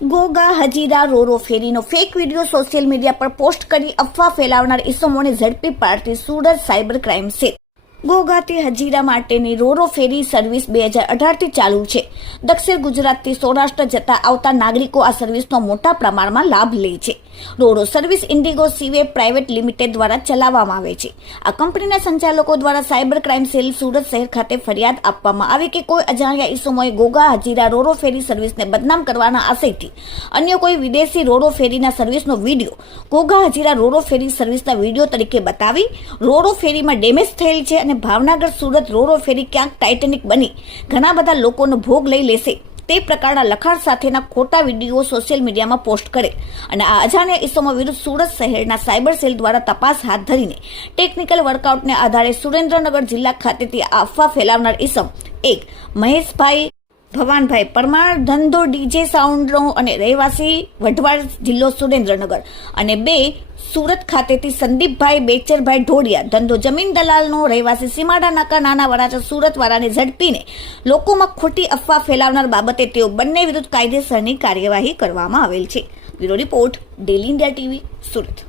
Goga Hazira ro ro ફેરીનો fake video social media પર post કરી અફવા ફેલાવનાર ઇસમોને ઝડપી પાડતી સુરત સાયબર ક્રાઇમ સેલ. ગોગાથી હજીરા માટેની રોરો ફેરી સર્વિસ 2018થી ચાલુ છે. દક્ષિણ ગુજરાતથી સૌરાષ્ટ્ર જતા આવતા નાગરિકો આ સર્વિસનો મોટા પ્રમાણમાં લાભ લે છે. રોરો સર્વિસ ઇન્ડિગો સીવે પ્રાઇવેટ લિમિટેડ દ્વારા ચલાવવામાં આવે છે. આ કંપનીના સંચાલકો દ્વારા સાયબર ક્રાઇમ સેલ સુરત શહેર ખાતે ફરિયાદ આપવામાં આવી કે કોઈ અજાણ્યા ઇસમોએ ગોગા હજીરા રોરો ફેરી સર્વિસને બદનામ કરવાના આશયથી અન્ય કોઈ વિદેશી રોરો ફેરીના સર્વિસનો વિડીયો ગોગા હજીરા રોરો ફેરી સર્વિસના વિડીયો તરીકે બતાવી રોરો ફેરીમાં ડેમેજ થયેલ છે અને ભાવનગર સુરત રોરો ફેરી ક્યાંક ટાઇટેનિક બની ઘણા બધા લોકોનો ભોગ લઈ લેશે તે પ્રકારના લખાણ સાથેના ખોટા વિડીયો સોશિયલ મીડિયામાં પોસ્ટ કરે અને આ અજાણ્યા ઇસમો વિરુદ્ધ સુરત શહેરના સાયબર સેલ દ્વારા તપાસ હાથ ધરીને ટેકનિકલ વર્કઆઉટને આધારે સુરેન્દ્રનગર જિલ્લા ખાતેથી આ અફવા ફેલાવનાર ઇસમ એક મહેશભાઈ ભવાનભાઈ પરમાર ધંધો ડીજે સાઉન્ડનો અને રહેવાસી વઢવાડ જિલ્લો સુરેન્દ્રનગર અને બે સુરત ખાતેથી સંદીપભાઈ બેચરભાઈ ઢોડિયા ધંધો જમીન દલાલનો રહેવાસી સીમાડા નાકા નાના વરાછા સુરતવાળાને ઝડપીને લોકોમાં ખોટી અફવા ફેલાવનાર બાબતે તેઓ બંને વિરુદ્ધ કાયદેસરની કાર્યવાહી કરવામાં આવેલ છે. Bureau report daily India TV Surat.